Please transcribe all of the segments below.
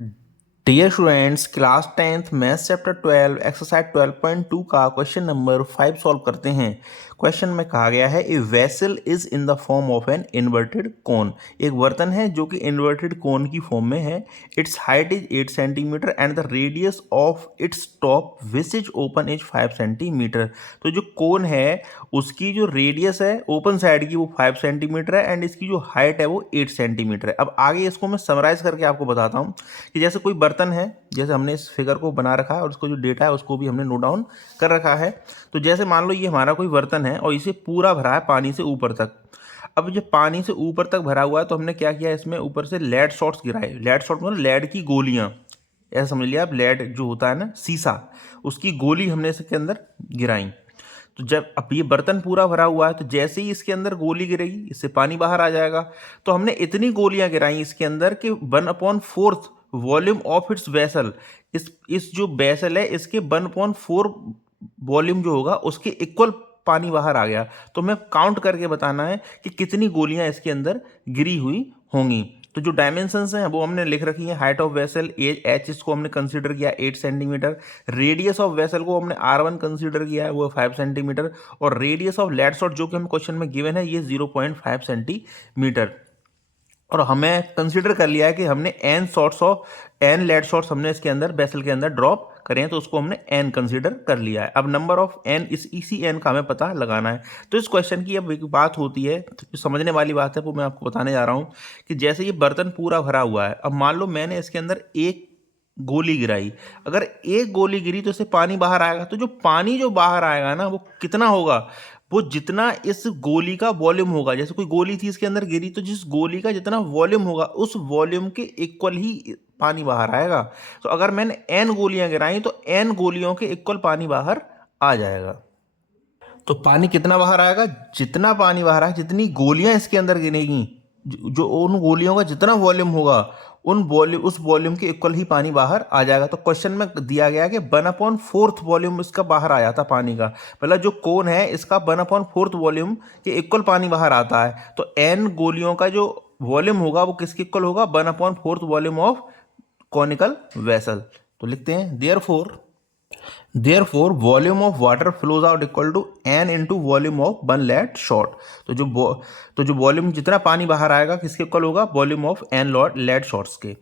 Dear students, class 10th maths chapter 12 exercise 12.2 का question number 5 solve करते हैं। Question में कहा गया है a vessel is in the form of an inverted कोन। एक बर्तन है जो कि इन्वर्टेड कोन की फॉर्म में है। It's height is 8 centimetre and the radius of its top which is open is 5 centimetre. तो जो कोन है उसकी जो रेडियस है ओपन साइड की वो 5 सेंटीमीटर है एंड इसकी जो हाइट है वो 8 सेंटीमीटर है। अब आगे इसको मैं समराइज करके आपको बताता हूँ कि जैसे कोई बर्तन है, जैसे हमने इस फिगर को बना रखा है और उसको जो डेटा है उसको भी हमने नोट डाउन कर रखा है। तो जैसे मान लो ये हमारा कोई बर्तन है और इसे पूरा भरा है पानी से ऊपर तक। अब जब पानी से ऊपर तक भरा हुआ है तो हमने क्या किया, इसमें ऊपर से लेड शॉट्स गिराए। लेड शॉट मतलब लेड की गोलियां, ऐसा समझ लिया आप। लेड जो होता है ना सीसा, उसकी गोली हमने इसके अंदर गिराई। तो जब अब ये बर्तन पूरा भरा हुआ है तो जैसे ही इसके अंदर गोली गिरेगी इससे पानी बाहर आ जाएगा। तो हमने इतनी गोलियां गिराई इसके अंदर कि 1/4 वॉल्यूम ऑफ इट्स वेसल, इस जो वेसल है इसके 1/4 वॉल्यूम जो होगा उसके इक्वल पानी बाहर आ गया। तो हमें काउंट करके बताना है कि कितनी गोलियां इसके अंदर गिरी हुई होंगी। तो जो डायमेंशंस हैं वो हमने लिख रखी हैं। Height of vessel as H, इसको हमने कंसीडर किया 8 सेंटीमीटर। रेडियस ऑफ वेसल को हमने R1 कंसीडर किया है, वो 5 सेंटीमीटर। और रेडियस ऑफ लेड शॉट जो कि हमें क्वेश्चन में गिवन है ये 0.5 सेंटीमीटर। और हमें कंसीडर कर लिया है कि हमने एन लेड शॉट्स हमने इसके अंदर वेसल के अंदर ड्रॉप करें, तो उसको हमने एन कंसीडर कर लिया है। अब नंबर ऑफ एन इसी एन का हमें पता लगाना है। तो इस क्वेश्चन की अब एक बात होती है, तो समझने वाली बात है वो मैं आपको बताने जा रहा हूँ कि जैसे ये बर्तन पूरा भरा हुआ है। अब मान लो मैंने इसके अंदर एक गोली गिराई। अगर एक गोली गिरी तो इससे पानी बाहर आएगा। तो जो पानी जो बाहर आएगा ना वो कितना होगा, वो जितना इस गोली का वॉल्यूम होगा। जैसे कोई गोली थी इसके अंदर गिरी तो जिस गोली का जितना वॉल्यूम होगा उस वॉल्यूम के इक्वल ही पानी बाहर आएगा। तो अगर मैंने एन गोलियां गिराई तो एन गोलियों के इक्वल पानी बाहर आ जाएगा। तो पानी कितना बाहर आएगा, जितना पानी बाहर आएगा, जितनी गोलियां इसके अंदर गिरेगी, जो उन गोलियों का जितना वॉल्यूम होगा उस वॉल्यूम के इक्वल ही पानी बाहर आ जाएगा। तो क्वेश्चन में दिया गया है कि 1/4 वॉल्यूम इसका बाहर आया था पानी का। मतलब जो कोन है इसका 1/4 वॉल्यूम के इक्वल पानी बाहर आता है। तो एन गोलियों का जो वॉल्यूम होगा वो किसके इक्वल होगा, 1/4 वॉल्यूम ऑफ कॉनिकल वेसल। तो लिखते हैं Therefore, volume of water flows out equal to n into volume of one lead shot। तो जो वॉल्यूम जितना पानी बाहर आएगा किसके इक्वल होगा, volume of n lead shots के।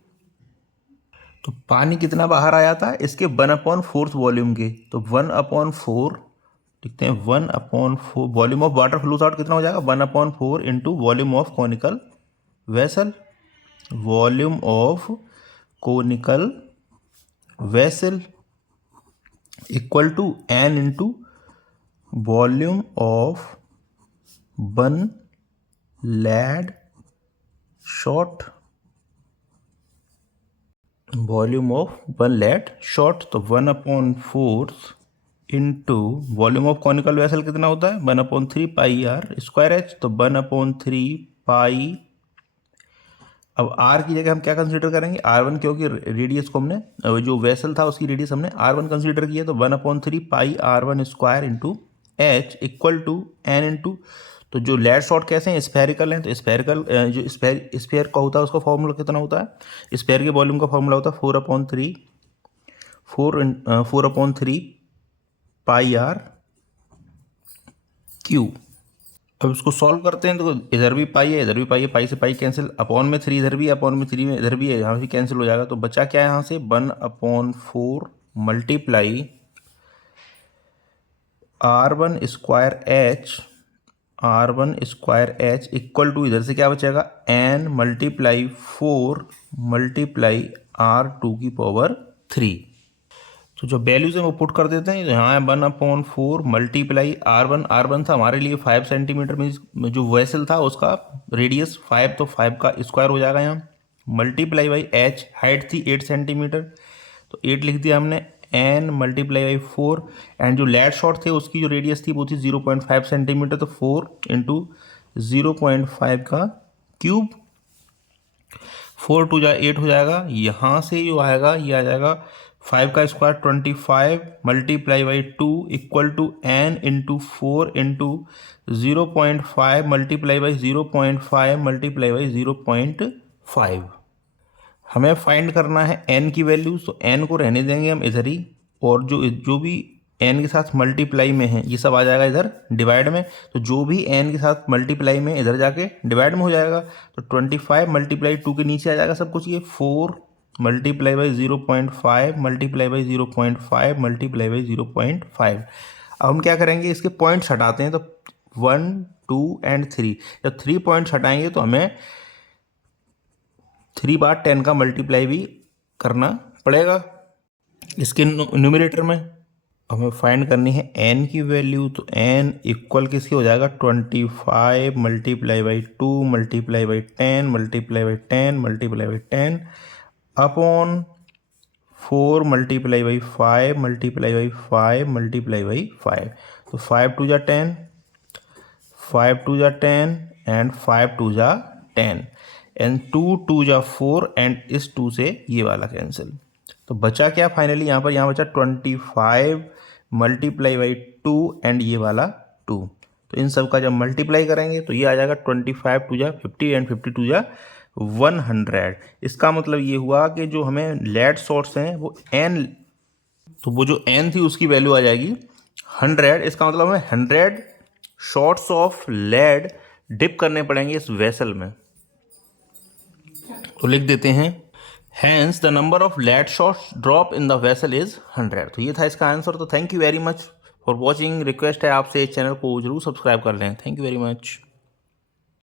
तो पानी कितना बाहर आया था इसके 1/4 वॉल्यूम के। तो 1/4 लिखते हैं, 1/4 volume of water flows out कितना हो जाएगा, 1/4 into volume of conical vessel. Volume of conical vessel equal to n into volume of one lead shot. Volume of one lead shot तो 1/4 into volume of conical vessel कितना होता है, 1/3 पाई are square H. तो 1/3 पाई, अब are की जगह हम क्या कंसीडर करेंगे, R1, क्योंकि रेडियस को हमने जो वेसल था उसकी रेडियस हमने R1 कंसीडर किया। तो 1/3 pi R1 square into H equal to N into, तो जो लेड शॉट कैसे हैं, स्फेरिकल हैं। तो स्फेरिकल जो स्फेयर का होता है उसका फॉर्मूला कितना होता है, स्फेयर के वॉल्यूम का फॉर्मूला होता है 4/3 पाई आर क्यू। अब इसको सॉल्व करते हैं तो इधर भी पाई है इधर भी पाई है, पाई से पाई कैंसिल, अपॉन में 3 इधर भी है, अपॉन में 3 में इधर भी है, यहाँ भी कैंसिल हो जाएगा। तो बचा क्या है यहाँ से, 1/4 multiply R1 square H equal to, इधर से क्या बचेगा, n मल्टीप्लाई 4 मल्टीप्लाई R2 की पावर 3। तो जो वैल्यूज हैं वो पुट कर देते हैं। यहाँ है 1/4 मल्टीप्लाई R1 था हमारे लिए 5 सेंटीमीटर, में जो वेसल था उसका रेडियस 5, तो 5 का स्क्वायर हो जाएगा यहाँ, मल्टीप्लाई बाई एच, हाइट थी 8 सेंटीमीटर तो 8 लिख दिया हमने, n मल्टीप्लाई बाई 4, एंड जो लेड शॉट थे उसकी जो रेडियस थी वो थी 0.5 सेंटीमीटर। तो 4 इंटू 0.5 का क्यूब, 4 2 जा 8 हो जाएगा। यहाँ से जो आएगा ये आ जाएगा 5 का square 25 multiply by 2 equal to n into 4 into 0.5 multiply by 0.5 multiply by 0.5। हमें फाइंड करना है n की वैल्यू, तो n को रहने देंगे हम इधर ही, और जो भी n के साथ मल्टीप्लाई में है ये सब आ जाएगा इधर डिवाइड में। तो जो भी n के साथ मल्टीप्लाई में इधर जाके डिवाइड में हो जाएगा। तो 25 मल्टीप्लाई 2 के नीचे आ जाएगा सब कुछ, ये 4 multiply by 0.5 multiply by 0.5 multiply by 0.5। अब हम क्या करेंगे, इसके पॉइंट्स हटाते हैं। तो 1 2 एंड 3, जब 3 पॉइंट्स हटाएंगे तो हमें 3 बार 10 का मल्टीप्लाई भी करना पड़ेगा इसके न्यूमरेटर में। हमें फाइंड करनी है n की वैल्यू, तो n इक्वल किसके हो जाएगा, 25 multiply by 2 multiply by 10 multiply by 10 multiply by 10 upon 4 multiply by 5 multiply by 5 multiply by 5। तो 5 2 जा 10, 5 2 जा 10 एंड 5 2 जा 10 एंड 2 2 जा 4 एंड इस 2 से ये वाला कैंसिल। तो बचा क्या फाइनली यहाँ बचा 25 मल्टीप्लाई बाई 2 एंड ये वाला 2। तो इन सब का जब मल्टीप्लाई करेंगे तो ये आ जाएगा 25 2 जा 50 एंड 52 जा 100। इसका मतलब ये हुआ कि जो हमें लेड शॉर्ट्स हैं वो n, तो वो जो n थी उसकी वैल्यू आ जाएगी 100। इसका मतलब हमें 100 शॉर्ट्स ऑफ लेड डिप करने पड़ेंगे इस वेसल में। तो लिख देते हैं hence the number of lead shots drop in the vessel is 100। तो ये था इसका आंसर। तो thank you very much for watching. Request है आपसे इस चैनल को जरूर सब्सक्राइब कर लें। Thank you very much.